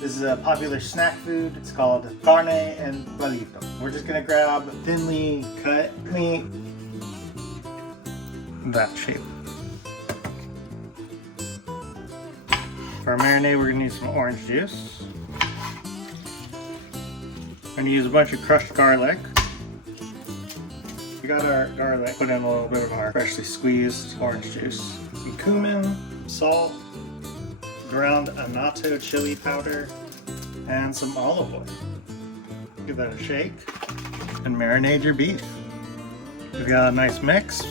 This is a popular snack food. It's called carne en palito. We're just gonna grab thinly cut meat, that shape. For our marinade, we're gonna use some orange juice. We're gonna use a bunch of crushed garlic. We got our garlic, put in a little bit of our freshly squeezed orange juice, some cumin, salt, ground annatto chili powder, and some olive oil. Give that a shake and marinate your beef. We've got a nice mix.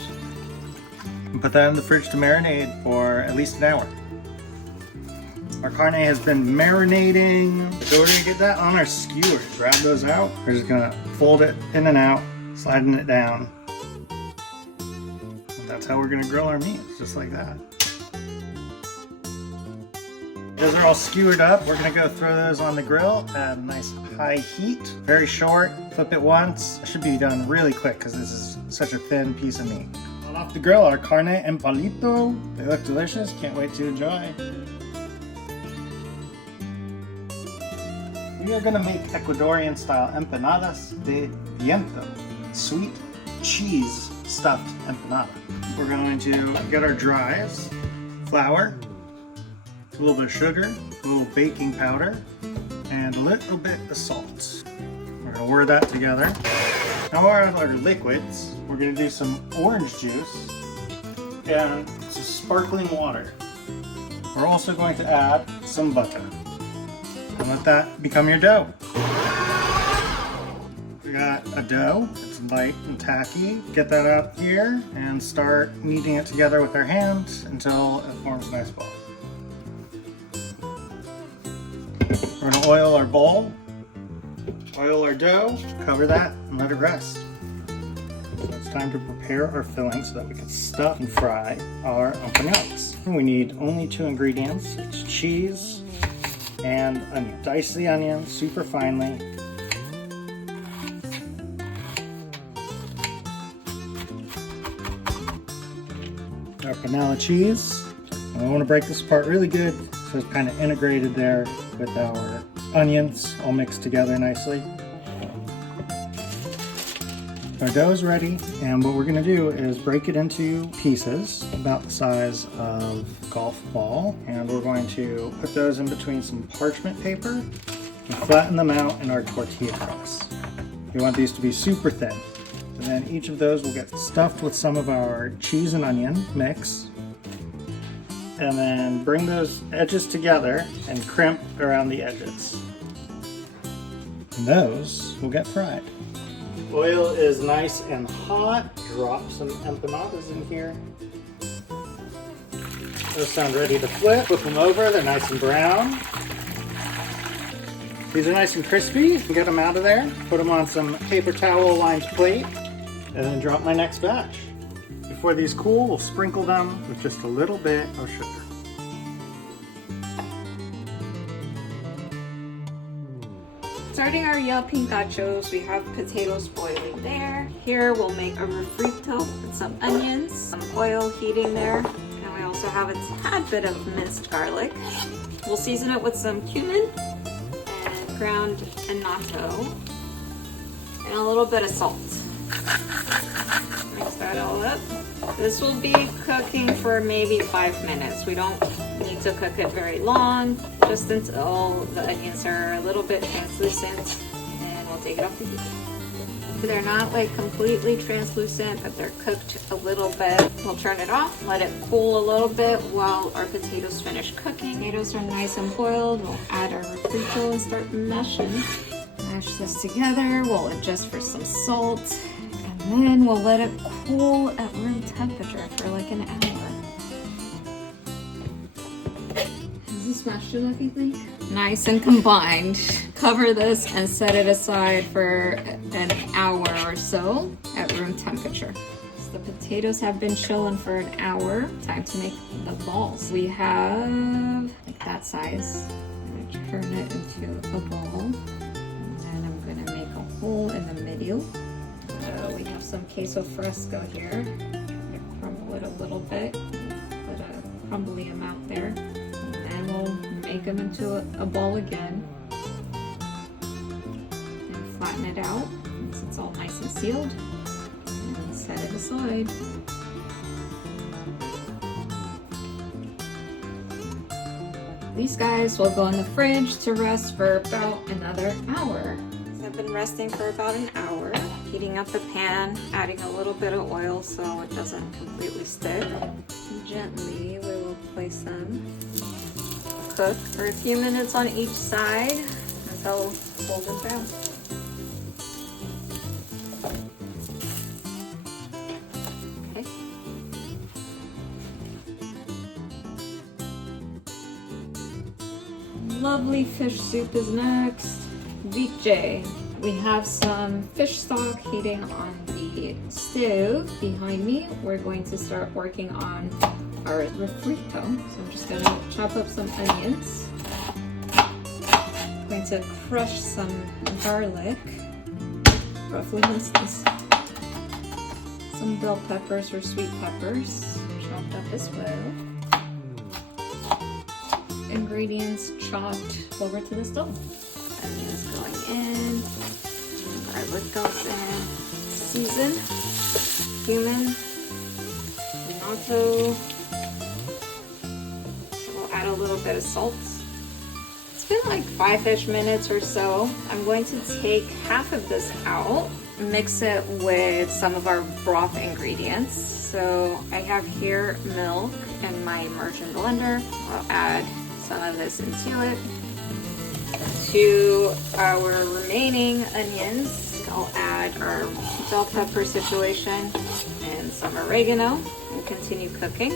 And put that in the fridge to marinate for at least an hour. Our carne has been marinating. So we're gonna get that on our skewers. Grab those out. We're just gonna fold it in and out, sliding it down. And that's how we're gonna grill our meat, just like that. Those are all skewered up. We're gonna go throw those on the grill at a nice high heat. Very short, flip it once. It should be done really quick because this is such a thin piece of meat. Off the grill, our carne en palito. They look delicious, can't wait to enjoy. We are gonna make Ecuadorian style empanadas de viento. Sweet cheese stuffed empanada. We're going to get our dries, flour, a little bit of sugar, a little baking powder, and a little bit of salt. We're gonna whir that together. Now we're at our liquids. We're gonna do some orange juice and some sparkling water. We're also going to add some butter. And let that become your dough. We got a dough. It's light and tacky. Get that out here and start kneading it together with our hands until it forms a nice ball. We're gonna oil our bowl, oil our dough, cover that, and let it rest. So it's time to prepare our filling so that we can stuff and fry our empanadas. We need only 2 ingredients. It's cheese and onion. Dice the onion super finely. Our panela cheese. And we want to break this apart really good so it's kind of integrated there with our onions all mixed together nicely. Our dough is ready, and what we're going to do is break it into pieces about the size of a golf ball, and we're going to put those in between some parchment paper and flatten them out in our tortilla crust. We want these to be super thin. And then each of those will get stuffed with some of our cheese and onion mix, and then bring those edges together and crimp around the edges. And those will get fried. Oil is nice and hot. Drop some empanadas in here. Those sound ready to flip. Flip them over, they're nice and brown. These are nice and crispy. You can get them out of there. Put them on some paper towel lined plate, and then drop my next batch. Before these cool, we'll sprinkle them with just a little bit of sugar. Starting our Llapingachos, we have potatoes boiling there. Here we'll make a refrito with some onions, some oil heating there, and we also have a tad bit of minced garlic. We'll season it with some cumin and ground annatto and a little bit of salt. Mix that all up. This will be cooking for maybe 5 minutes. We don't need to cook it very long, just until the onions are a little bit translucent, and we'll take it off the heat. They're not like completely translucent, but they're cooked a little bit. We'll turn it off, let it cool a little bit while our potatoes finish cooking. Potatoes are nice and boiled. We'll add our refrito and start mashing. Mash this together. We'll adjust for some salt, and then we'll let it cool at room temperature for like an hour. How's this mashed look, you think? Nice and combined. Cover this and set it aside for an hour or so at room temperature. So the potatoes have been chilling for an hour. Time to make the balls. We have like that size. I'm gonna turn it into a ball. And then I'm gonna make a hole in the middle. We have some queso fresco here. I'm gonna crumble it a little bit. Put a crumbly amount there. And then we'll make them into a ball again. flatten it out once it's all nice and sealed, and set it aside. These guys will go in the fridge to rest for about another hour. I've been resting for about an hour, heating up the pan, adding a little bit of oil so it doesn't completely stick. Gently, we will place them, cook for a few minutes on each side until golden brown. Okay. Lovely fish soup is next. Viche. We have some fish stock heating on the stove behind me. We're going to start working on our refrito. So I'm just gonna chop up some onions. I'm going to crush some garlic, roughly minced. Some bell peppers or sweet peppers, chopped up as well. Ingredients chopped over to the stove. Onions going in, garlic goes in, season, cumin, tomato. We'll add a little bit of salt. It's been like 5-ish minutes or so. I'm going to take half of this out, mix it with some of our broth ingredients. So I have here milk in my immersion blender. I'll add some of this into it. To our remaining onions, I'll add our bell pepper situation and some oregano and continue cooking.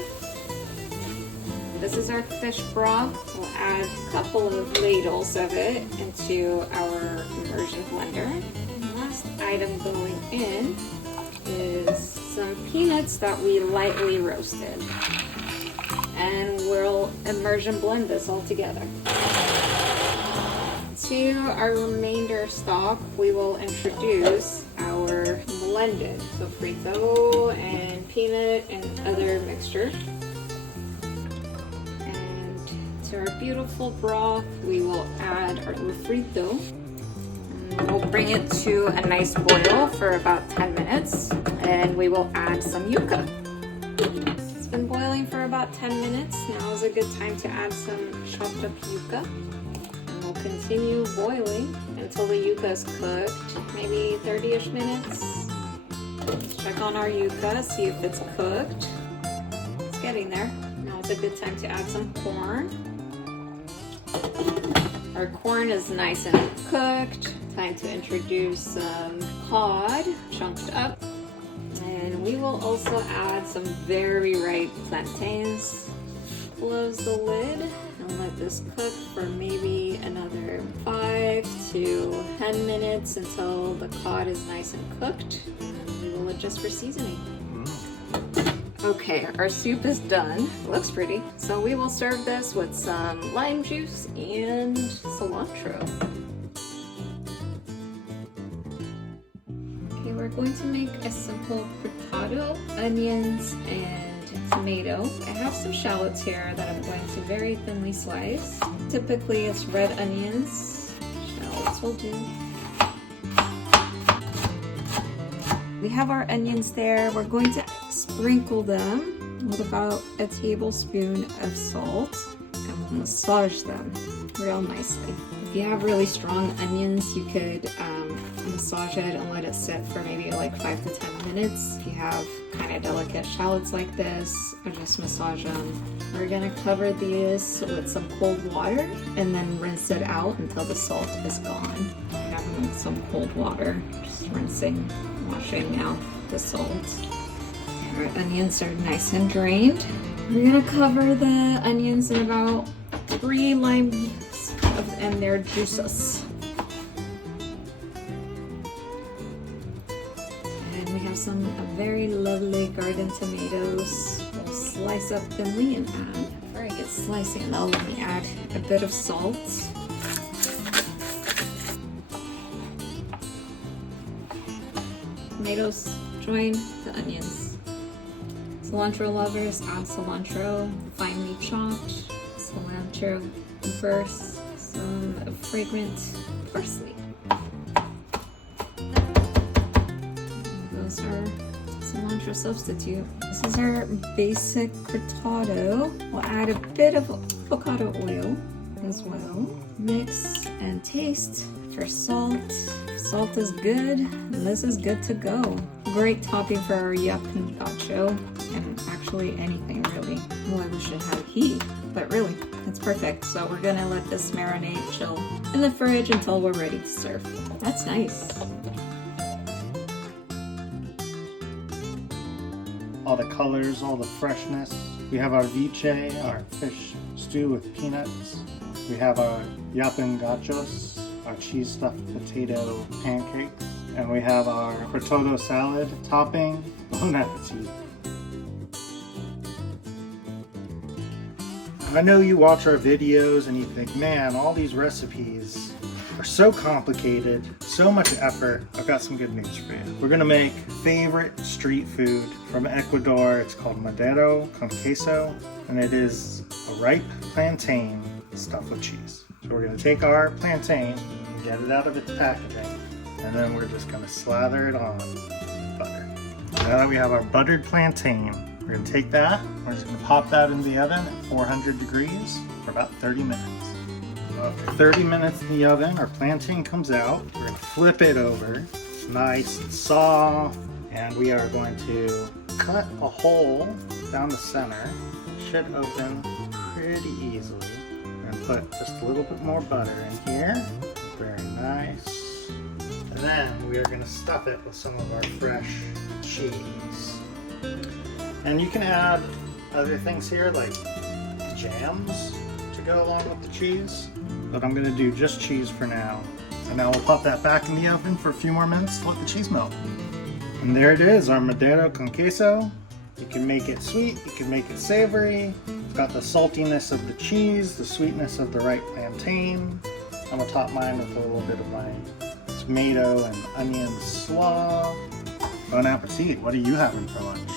This is our fish broth. We'll add a couple of ladles of it into our immersion blender. The last item going in is some peanuts that we lightly roasted. And we'll immersion blend this all together. To our remainder stock, we will introduce our blended sofrito and peanut and other mixture. And to our beautiful broth, we will add our refrito. And we'll bring it to a nice boil for about 10 minutes, and we will add some yuca. It's been boiling for about 10 minutes. Now is a good time to add some chopped up yuca. We'll continue boiling until the yuca is cooked, maybe 30-ish minutes. Let's check on our yuca, see if it's cooked. It's getting there. Now it's a good time to add some corn. Our corn is nice and cooked. Time to introduce some cod, chunked up. And we will also add some very ripe plantains. Close the lid and let this cook for maybe another 5 to 10 minutes until the cod is nice and cooked. And we will adjust for seasoning. Okay, our soup is done. It looks pretty. So we will serve this with some lime juice and cilantro. Okay, we're going to make a simple frittata, onions, and tomato. I have some shallots here that I'm going to very thinly slice. Typically it's red onions. Shallots will do. We have our onions there. We're going to sprinkle them with about a tablespoon of salt and we'll massage them real nicely. If you have really strong onions, you could massage it and let it sit for maybe like 5 to 10 minutes. If you have kind of delicate shallots like this, or just massage them. We're gonna cover these with some cold water and then rinse it out until the salt is gone. Have them with some cold water, just rinsing, washing out the salt. Our onions are nice and drained. We're gonna cover the onions in about 3 limes and their juices. And we have some very lovely garden tomatoes. We'll slice up thinly and add. Before I get slicing though, let me add a bit of salt. Tomatoes join the onions. Cilantro lovers, add cilantro, finely chopped. Cilantro first, some fragrant parsley. a substitute. This is our basic frittata. We'll add a bit of avocado oil as well. Mix and taste for salt. Salt is good, and this is good to go. Great topping for our Llapingachos, and actually anything really. Oh, I wish it had heat, but really, it's perfect. So we're gonna let this marinate, chill in the fridge until we're ready to serve. That's nice. All the colors, all the freshness. We have our Viche, our fish stew with peanuts. We have our Llapingachos, our cheese stuffed potato pancakes. And we have our frittata salad topping. Bon appetit. I know you watch our videos and you think, man, all these recipes are so complicated, so much effort. I've got some good news for you. We're gonna make favorite street food from Ecuador. It's called Madero con queso, and it is a ripe plantain stuffed with cheese. So we're gonna take our plantain, get it out of its packaging, and then we're just gonna slather it on with butter. Now that we have our buttered plantain, we're gonna take that, we're just gonna pop that in the oven at 400 degrees for about 30 minutes. After 30 minutes in the oven, our plantain comes out. We're gonna flip it over. It's nice and soft. And we are going to cut a hole down the center. It should open pretty easily. And put just a little bit more butter in here. Very nice. And then we are gonna stuff it with some of our fresh cheese. And you can add other things here like jams to go along with the cheese. But I'm gonna do just cheese for now. And now we'll pop that back in the oven for a few more minutes to let the cheese melt. And there it is, our Madero con queso. You can make it sweet, you can make it savory. It's got the saltiness of the cheese, the sweetness of the ripe plantain. I'm gonna top mine with a little bit of my tomato and onion slaw. Bon appetit, what are you having for lunch?